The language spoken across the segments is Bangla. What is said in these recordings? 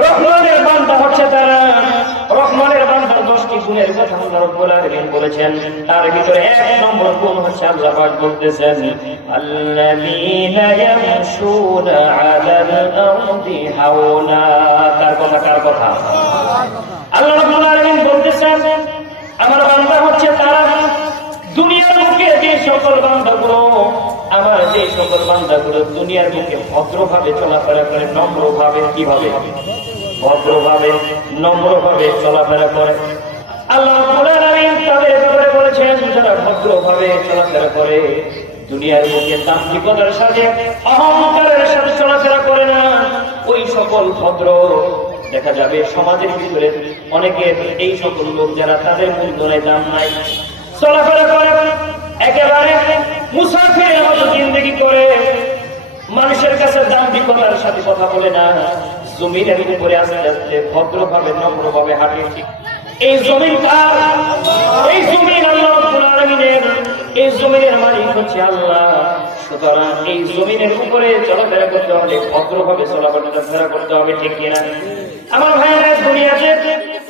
রহমানের বান্দা হচ্ছে তারা। রহমানের বান্দার দশটি গুণের কথা আল্লাহ রব্বুল আলামিন বলেছেন। তার ভিতরে এক নম্বর গুণ হচ্ছে আল্লাহ পাক বলতেছেন, আল্লাযীনা ইয়ামশুনা আলাল আরদি হাওনা তার কথা, কার কথা? আল্লাহ রব্বুল আলামিন বলতেছেন, আমার বান্দা হচ্ছে তারা দুনিয়ার মুখে যে সকল বান্দাগুলো আমার যে সকল বান্দাগুলো দুনিয়ার মুখে ভদ্রভাবে চলাফেরা করে, নম্রভাবে কীভাবে? ভদ্রভাবে, নম্রভাবে চলাফেরা করে। চলাফেরা করে, দুনিয়ার চলাফেরা করে না। ওই সকল ভদ্র, দেখা যাবে সমাজের ভিতরে অনেকের এই সকল লোক যারা তাদের মূল্যনায় দাম নাই। চলাফেরা করে, একেবারে মুসাফিরের মতো জিন্দগি করে মানুষের কাছে দাম্ভিকতার সাথে কথা বলে না। জমিনের উপরে আস্তে আস্তে, ভদ্রভাবে, নম্রভাবে হাঁটে। এই জমিন কার? এই জমিন আল্লাহ এই জমিনের মালিক হচ্ছে আল্লাহ। সুতরাং এই জমিনের উপরে চলাফেরা করতে হবে ভদ্রভাবে চলাফেরা করতে হবে, ঠিক কিনা? আমার ভাইয়েরা, দুনিয়াতে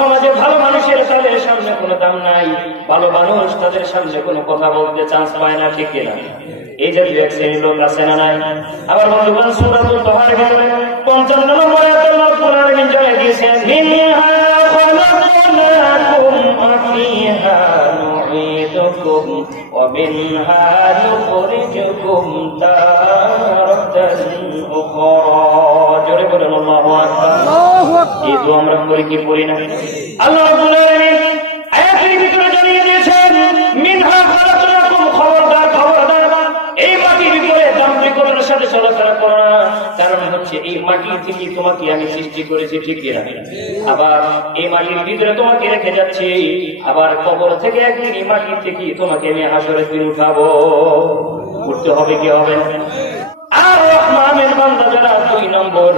সমাজে ভালো মানুষের তাদের সামনে কোনো দাম নাই। ভালো মানুষ তাদের সামনে কোনো কথা বলতে চান্স পায় না, ঠিক কিনা? এই জাতীয় এক শ্রেণির লোক আছে না নাই? আবার বন্ধুগণ, সুরাতুল তোহার ঘর পঞ্চান্ন নম্বর আল্লাহ কোরআন দিয়েছেন, মিনহা খলাকনাকুম ওয়া ফিহা নুঈদুকুম জোরে বলেন আল্লাহু আকবার। এই তো আমরা করি কি করি না? আল্লাহ রাব্বুল আলামিন আয়াতের ভিতরে জানিয়ে দিয়েছেন মিনহা খালাকনাকুম খবরদার খবরদার এই মাটির ভিতরে সাথে চলাফেরা করো না। কারণ হচ্ছে এই মাটি থেকে তোমাকে আমি সৃষ্টি করেছি ঠিক কিনা? আবার এই মাটির ভিতরে তোমাকে রেখে যাচ্ছি। আবার কবর থেকে একদিন এই মাটির থেকে তোমাকে আমি হাসরের দিন উঠাবো। উঠতে হবে কি হবে? আর রহমানের বান্দা নম্বর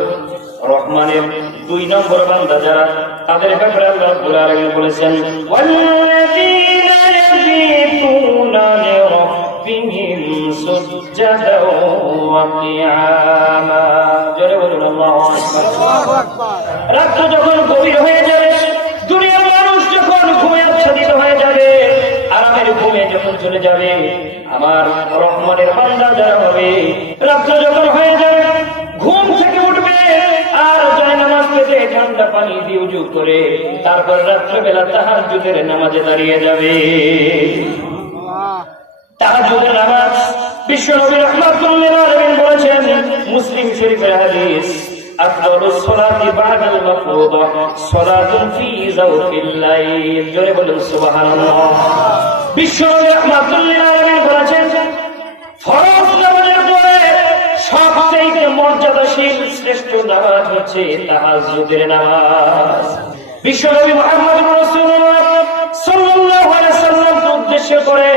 রহমানের দুই নম্বর বান্দা যারা তাদের ব্যাপারে আল্লাহ রাব্বুল আলামিন বলেছেন ওয়াল্লাযীনা ইয়াবিতুনা লিরাব্বিহিম সুজদাও ওয়া কিয়ামা। জোরে বলুন আল্লাহু আকবার। রাত্র যখন গভীর হয়ে যাবে দুনিয়ার মানুষ যখন ঘুমে আচ্ছাদিত হয়ে যাবে আরামের ঘুমে যখন চলে যাবে আমার রহমানের বান্দা যারা হবে রাত্র যখন হয়ে যাবে পানি দিয়ে উজু করে তারপর রাত্রেবেলা তাহার যুগের নামাজে দাঁড়িয়ে যাবে তাহাজ্জুদের নামাজ বিশ্ব নবী রাহমাতুল্লাহ আলাইহি বলেছেন মুসলিম শরীফের হাদিস أفضل الصلاة بعد المفروضة صلاة في زوف الليل জোরে বলুন সুবহানাল্লাহ বিশ্ব নবী রাহমাতুল্লাহ আলাইহি বলেছেন ফরজ নামাজের পরে সবচেয়ে মর্যাদাশীল শ্রেষ্ঠ নামাজ হচ্ছে তাহাজ্জুদের নামাজ। বিশ্বনবী রাসূলুল্লাহ সাল্লাল্লাহু আলাইহি উদ্দেশ্য করে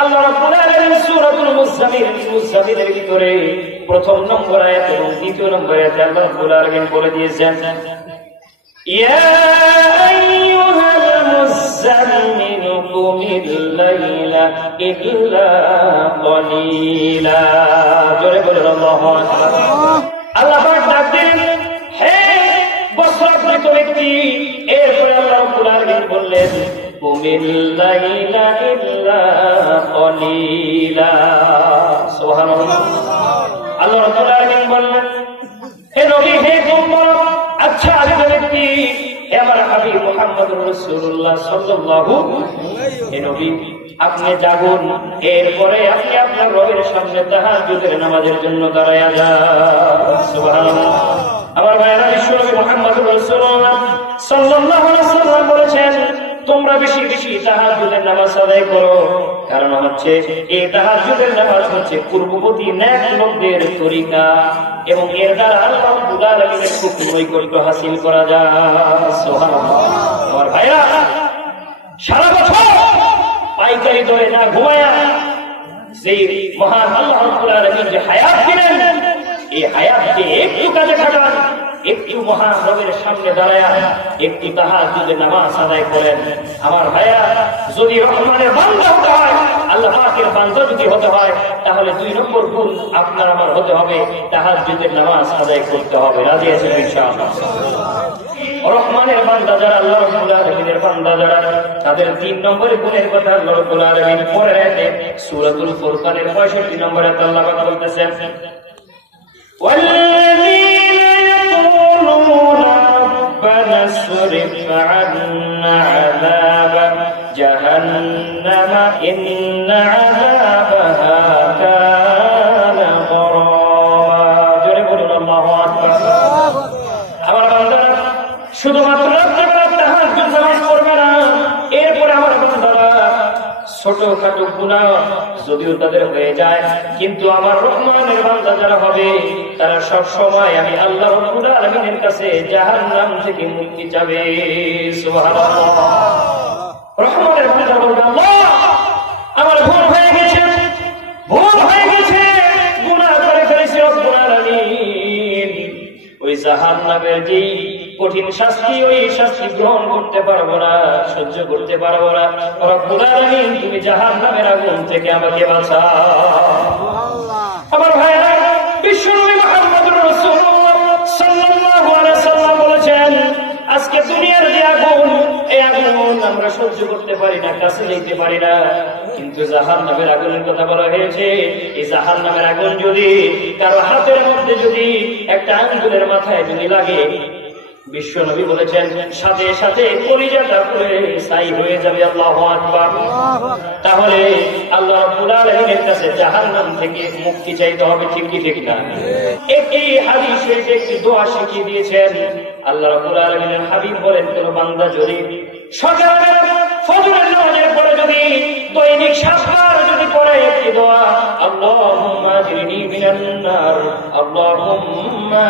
আল্লাহ রাব্বুল আলামিন সূরাতুল মুজাম্মিল, মুজাম্মিলের ভিতরে প্রথম নম্বর আয়াত এবং দ্বিতীয় নম্বর আয়াতে আল্লাহ রাব্বুল আলামিন বলে দিয়েছেন, ইয়া ইল্লা কলিলা জোরে বলুন, আল্লাহু পাক ডাক হে বস্ত্রাবৃত ব্যক্তি, এরপরে আল্লাহ রাব্বুল আলামিন বললেন, কুমিল লাইলা ইল্লা কলিলা সুবহানাল্লাহ। আল্লাহ রাব্বুল হে নবী, হে গোম্বর আচ্ছা আরেক ব্যক্তি, হে আমার হাবিব আপনি জাগুন। এরপরে আপনি আপনার রবের সামনে তাহাজ্জুদের নামাজের জন্য দাঁড়ায়া যান। আমার ভাইয়েরা সাল্লাল্লাহু আলাইহি সাল্লাম বলেছেন, তোমরা বেশি বেশি নামাজ আদায় করো। কারণ হচ্ছে, এই নামাজ হচ্ছে পূর্ববর্তী ন্যাক লোকদের তরিকা এবং এর দ্বারা আল্লাহ খুব হাসিল করা যায় আমার ভাইরা সারা বছর পাইকারি দরে না ঘুমায়া যে মহান আল্লাহ যে হায়াত দিলেন এই হায়াতকে একটু কাজে খাটান, একটু মহান রবের সামনে দাঁড়ায়, একটু তাহার যদি নামাজ আদায় করেন। আমার ভাইয়া, যদি রহমানের বান্দা হতে হয়, আল্লাহ পাকের বান্দা যদি হতে হয়, তাহলে দুই নম্বর গুণ আপনার আমার হতে হবে তাহার যদি নামাজ আদায় করতে হবে। রাজি আছেন ইনশাআল্লাহ? রহমানের বান্দা যারা আল্লাহ বান্দা যারা তাদের তিন নম্বরের গুণের কথা আল্লাহ রাব্বুল আলামিন পরের আয়াতে সূরাতুল ফুরকানের 65 নম্বরে আল্লাহ পাক বলতেছেন والذين يقولون ربنا اصرف عنا عذاب جهنم إن عذابها ছোটখাটো গুনাহ যদিও তাদের হয়ে যায়, কিন্তু আমার রহমানের বান্দা যারা হবে, তারা সব সময় আমি আল্লাহ রব্বুল আলামিনের কাছে জাহান্নাম থেকে মুক্তি চাবে। সুবহানাল্লাহ। রহমানের বান্দা বলবে, আল্লাহ, আমার ভুল হয়ে গেছে, ভুল হয়ে গেছে, গুনাহ করে ফেলেছি রব্বুল আলামিন। ওই জাহান্নামের যেই কঠিন শাস্তি ওই শাস্তি গ্রহণ করতে পারব না সহ্য করতে পারব না। রব্বুল আলামিন তুমি আগুন থেকে আমাকে বাঁচাও। আমার ভাইরা বিশ্বনবী মুহাম্মদুর রাসূলুল্লাহ সাল্লাল্লাহু আলাইহি সাল্লাম বলেছেন আজকে দুনিয়ার যে আগুন এই আগুন আমরা সহ্য করতে পারি না কাছে যেতে পারি না। কিন্তু জাহান নামের আগুনের কথা বলা হয়েছে এই জাহান নামের আগুন যদি কারও হাতের মধ্যে যদি একটা আঙ্গুলের মাথায় যদি লাগে বিশ্ব নবী বলেছেন সাথে সাথে কলিজাটা পুরে সাই হয়ে যাবে আল্লাহ আকবার। তাহলে আল্লাহ রাব্বুল আলামিনের কাছে জাহান্নাম থেকে মুক্তি চাইতে হবে ঠিক কি ঠিক না? একটি হাদিস শরীফে একটি দোয়া শিখিয়ে দিয়েছেন আল্লাহ রাব্বুল আলামিনের হাবিব বলেন কোন বান্দা যদি সকালবেলা ফজরের নামাজের পরে যদি দৈনিক সাতবার যদি পড়ে একটি দোয়া, আল্লাহুম্মা আল্লাহুম্মা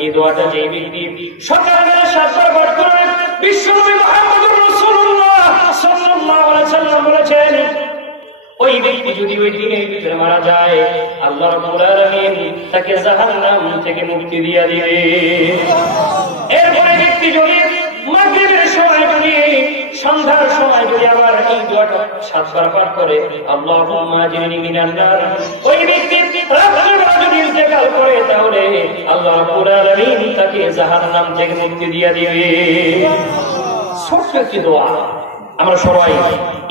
এই দোয়াটা যেই ব্যক্তি সকালবেলা সাতবার পাঠ করে বিশ্বনবী মুহাম্মদুর রাসূলুল্লাহ সাল্লাল্লাহু আলাইহি সাল্লাম বলেছেন, ওই ব্যক্তি যদি ওই দিনের ভিতরে মারা যায়, আল্লাহ রাব্বুল আলামিন তাকে জাহান্নাম থেকে মুক্তি দিয়ে দিবে। এরপরে ব্যক্তি যদি সন্ধ্যার সময় যদি আবার এই দোয়াটা সাতবার পাঠ করে, আল্লাহুম্মা ওই রাত্রিবেলা যদি ইন্তেকাল করে, তাহলে আল্লাহ রাব্বুল আলামিন তাকে জাহান্নাম থেকে মুক্তি দিয়ে দিবে। ছোট্ট একটি দোয়া। আমরা সবাই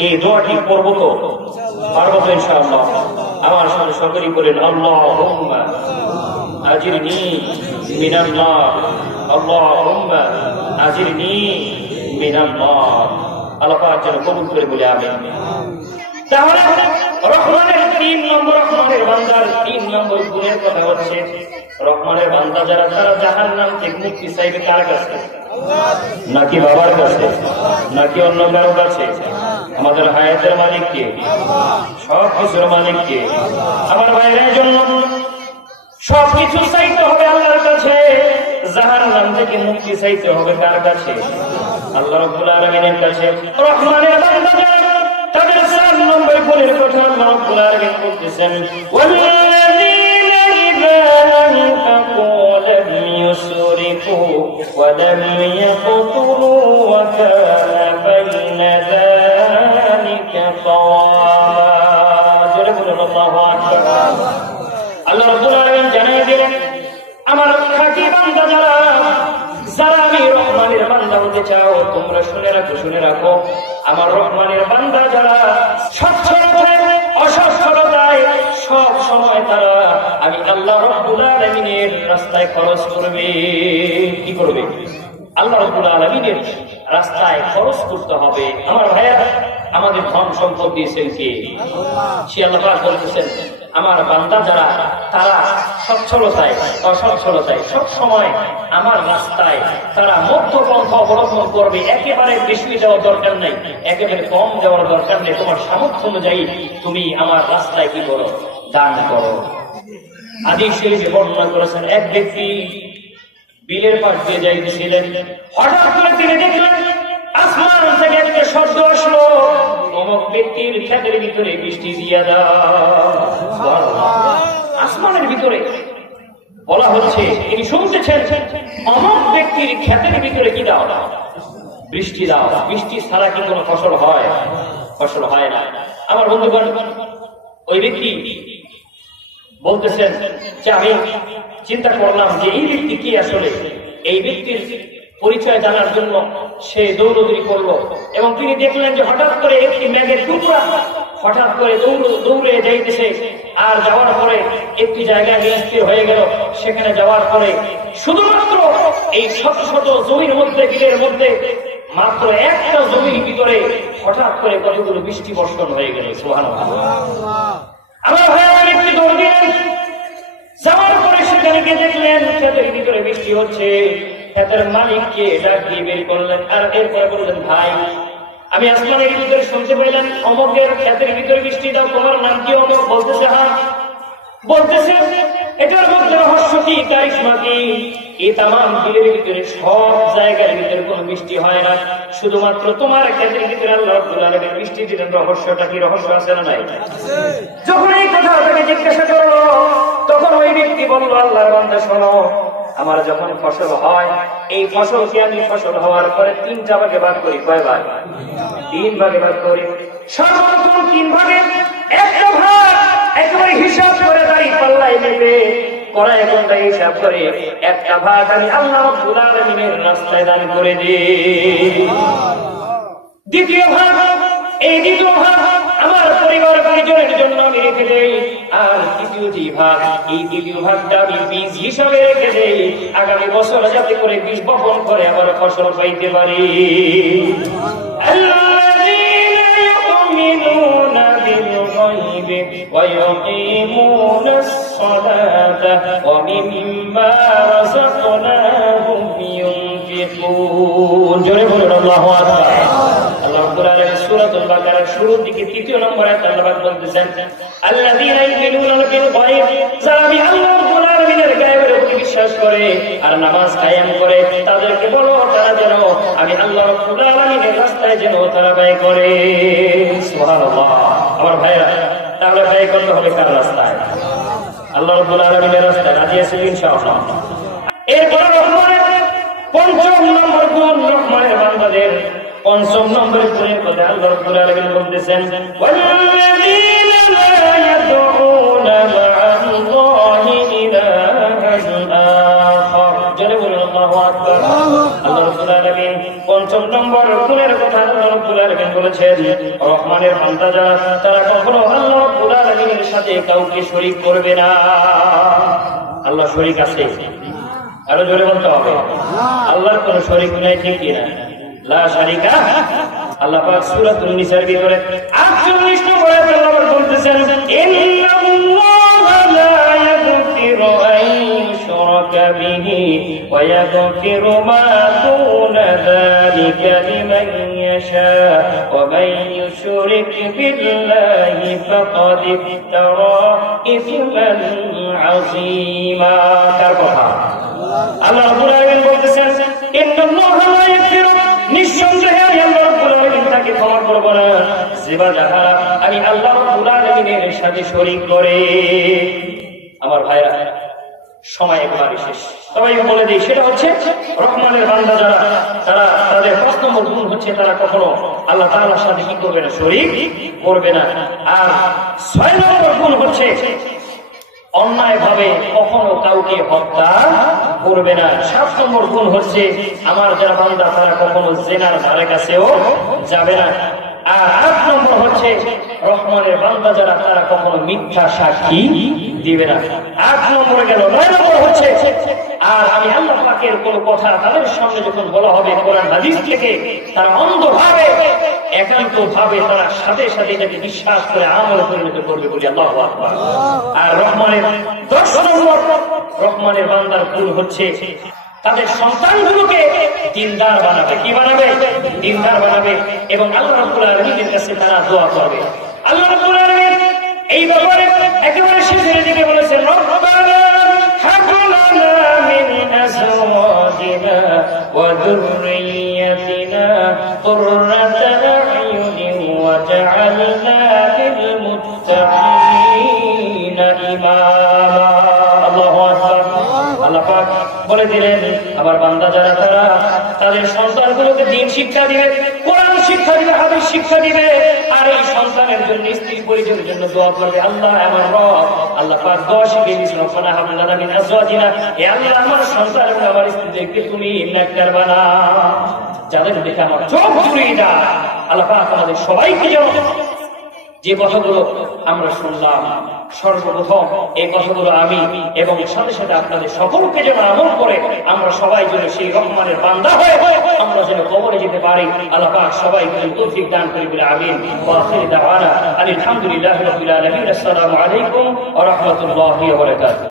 এই দোয়াটি পড়ব তো? পারব তো ইনশাআল্লাহ? আমার সামনে সকলেই বলেন, আল্লাহুম্মা আজরিনি মিনান আল্লাহুম্মা আজরিনি নাকি বাবার কাছে নাকি অন্য কারও কাছে? আমাদের হায়াতের মালিক কে? সব কিছুর মালিক কে? আমার ভাইয়ের জন্য সব কিছু চাইতে হবে আল্লাহর কাছে জাহার নাম থেকে মুক্তি চাইতে হবে কার কাছে? আল্লাহ রব্বুল আলামিনের কাছে রহমানের বান্দা যারা তাদের চার নম্বর গুণের কথা আল্লাহ রব্বুল আলামিন বলতেছেন والذين إذا أنفقوا لم يسرفوا ولم يقتروا وكان بين ذلك قواما جل الله أكبر আল্লাহ রাব্বুল চাও তোমরা শুনে রাখো শুনে রাখো। আমার রহমানের বান্দা যারা সচ্ছলতায় অসচ্ছলতায়, সব সময় তারা, আমি আল্লাহ আলামিনের রাস্তায় খরচ করবে। কি করবে? আল্লাহ রাব্বুল আলামিনের রাস্তায় খরচ করতে হবে। আমার ভাইয়া আমাদের ধন সম্পদ দিয়েছেন কে? সে আল্লাহ বলতেছেন আমার বান্দা যারা, তারা সচ্ছলতায়, অসচ্ছলতায় সব সময় আমার রাস্তায়, তারা মধ্যপন্থা অবলম্বন করবে, একেবারে বেশি যাওয়ার দরকার নাই, একেবারে কম যাওয়ার দরকার নেই, তোমার সামর্থ্য অনুযায়ী তুমি আমার রাস্তায় কি করো? দান করো। আদি শরীফে বর্ণনা করেছেন, এক ব্যক্তি বিলের পাশ দিয়ে যাইতেছিলেন, হঠাৎ করে তিনি দেখলেন, আসমান থেকে একটা শব্দ আসলো। ও ব্যক্তির ক্ষেতের ভিতরে বৃষ্টি দিয়া দাও আসমানের ভিতরে বলা হচ্ছে তিনি শুনতেছেন অমক ব্যক্তির ক্ষেতের ভিতরে কি দাও? বৃষ্টি দাও। বৃষ্টি ছাড়া কি কোনো ফসল হয়? ফসল হয় না। আমার বন্ধুগণ ওই ব্যক্তি বলতেছেন যে আমি চিন্তা করলাম যে এই ব্যক্তি কি আসলে? এই ব্যক্তির পরিচয় জানার জন্য সে দৌড়দৌড়ি করল। এবং তিনি দেখলেন যে হঠাৎ করে একটি ম্যাগের টুকরা হঠাৎ করে দৌড়, দৌড়ে যাইতেছে। আর যাওয়ার পরে একটি জায়গায় গিয়ে হয়ে গেল। সেখানে যাওয়ার পরে শুধুমাত্র এই শত শত জমির মধ্যে, বিলের মধ্যে মাত্র একটা জমির ভিতরে হঠাৎ করে কতগুলো বৃষ্টি বর্ষণ হয়ে গেল। সোহান আমার ভাই একটি দৌড় যাওয়ার পরে সেখানে গিয়ে দেখলেন ভিতরে বৃষ্টি হচ্ছে। ক্ষেতের মালিককে ডাকিয়ে বের করলেন আর এরপরে বললেন, ভাই, আমি আসমানের ভিতরে শুনতে পেলেন অমকের ক্ষেতের ভিতরে বৃষ্টি দাও, তোমার নাম কি অমক? বলতেছে হ্যাঁ বলতেছে, এটার মধ্যে রহস্য কি? কারিশমা কি? এই তামাম বিলের ভিতরে সব জায়গার ভিতরে কোনো বৃষ্টি হয় না। শুধুমাত্র তোমার ক্ষেত্রের ভিতরে আল্লাহ আলামিন বৃষ্টি দিলেন। রহস্যটা কি রহস্য আছে না নাই? যখন এই কথা তাকে জিজ্ঞাসা করল, তখন ওই ব্যক্তি বলল, আল্লাহর বান্দা, শোনো আমার যখন ফসল হয়, এই ফসলকে আমি ফসল হওয়ার পরে তিনটা ভাগে ভাগ করি কয় ভাগ তিন ভাগে ভাগ করি। সর্বপ্রথম তিন ভাগে একটা ভাগ একেবারে হিসাব করে দাঁড়িয়ে পাল্লাই নেবে করে একটা ভাগ আমি আল্লাহ দ্বিতীয় ভাগ, এই দ্বিতীয় ভাগ আমার পরিবার পরিজনের জন্য আমি রেখে দেই। আর দ্বিতীয় যে ভাগ, এই দ্বিতীয় ভাগটা আমি বীজ হিসাবে রেখে দেই। আগামী বছর যাতে করে বীজ বপন করে আমার ফসল পাইতে পারি। জোরে বলুন, আল্লাহ আল্লাহ সূরাতুল শুরুর দিকে তৃতীয় নম্বর আয়াত আল্লাহ বলতেছেন, আল্লাযীনা যারা বিশ্বাস করে আর নামাজ কায়েম করে, তাদেরকে বলো, তারা যেন আমি আল্লাহ রাব্বুল রাস্তায় যেন তারা ব্যয় করে আমার ভাইরা, তাহলে ব্যয় করতে হবে কার রাস্তায়? আল্লাহ রাব্বুল রাস্তায় রাজি আছি ইনশাআল্লাহ। এরপরে পঞ্চম নম্বর গুণ রহমানের বান্দাদের পঞ্চম নম্বরে গুণের কথা আল্লাহ রাব্বুল আলামিন বলতেছেন ওয়াল্লাযীনা লা ইয়াদউনা মা'আল্লাহি ইলাহান আখার। জোরে বলুন আল্লাহু আকবার। আল্লাহ রাব্বুল আলামিন পঞ্চম নম্বর কথা আল্লাহ রাব্বুল আলামিন বলেছেন রহমানের বান্দা যারা তারা কখনো আল্লাহ রাব্বুল আলামিনের সাথে কাউকে শরীক করবে না। আল্লাহ শরীক আছে? আরও জোরে বলতে হবে। আল্লাহর কোন শরীক নাই ঠিক কিনা? লা শারিকা আল্লাহ পাক সূরাতুন নিসার ভিতরে 48 নম্বরে আল্লাহ পাক বলতেছেন ইন্নাল্লাহা লা মা দুনা যালিকা লিমান ইয়াশা ওয়া মান ইউশরিক বিল্লাহি ফাকাদ ইফতারা ইসমান আযীমা। আল্লাহ রাব্বুল আলামিন বলতেছেন, ইন্নাল্লাহা লা আমার ভাইরা, সময় একবারে শেষ। সবাই বলে দিই, সেটা হচ্ছে রহমানের তারা তাদের নম্বর গুণ হচ্ছে তারা কখনো আল্লাহ তাআলার সাথে কি করবে না? শরীক করবে না। আর ছয় নম্বর গুণ হচ্ছে অন্যায় ভাবে কখনো কাউকে হত্যা করবে না। সাত নম্বর গুণ হচ্ছে, আমার যারা বান্দা, তারা কখনো জেনার ধারে কাছেও যাবে না। আর আট নম্বর হচ্ছে, রহমানের বান্দা যারা, তারা কখনো মিথ্যা সাক্ষী দিবে না। আট নম্বর গেল, নয় নম্বর হচ্ছে, আর আমি আল্লাহ পাকের কোন কথা তাদের সামনে যখন বলা হবে কোরআন হাদিস থেকে, তারা অন্ধভাবে একান্ত ভাবে তারা সাথে সাথে এটাকে বিশ্বাস করে আমল পরিণত করবে বলি আল্লাহ আর রহমানের দশ নম্বর রহমানের বান্দার গুণ হচ্ছে, তাদের সন্তানগুলোকে দিনদার বানাবে। কি বানাবে? দিনদার বানাবে এবং আল্লাহ রাব্বুল আলামিনের কাছে তারা দোয়া করবে। আল্লাহ রাব্বুল আলামিন এই ব্যাপারে একেবারে শেষের দিকে বলেছেন, রব্বানা হাব মিন আজওয়াজিনা ওয়া যুররিয়্যাতিনা কুররাতা আমার বান্দা যারা তারা তাদের সন্তানগুলোকে দিন শিক্ষা দিবে, কোরআন শিক্ষা দিবে, হাদিস শিক্ষা দিবে, আর এই সন্তানের জন্য, স্ত্রী পরিজনের জন্য দোয়া করবে, আল্লাহ, আমার রব, আল্লাহ পাক দোয়া মিন আজওয়াজিনা। আল্লাহ, আমার সন্তান এবং আমার তুমি যাদের দেখে আমার চোখ আল্লাহ পাক আমাদের সবাইকে যেন যে কথাগুলো আমরা শুনলাম সর্বপ্রথম এই কথাগুলো আমি এবং সাথে সাথে আপনাদের সকলকে যেন আমল করে আমরা সবাই যেন সেই রহমানের বান্দা হয়ে আমরা যেন কবরে যেতে পারি। আল্লাহ পাক সবাই তৌফিক দান করি বলে আমিন। আলহামদুলিল্লাহ আসসালামু আলাইকুম ওয়া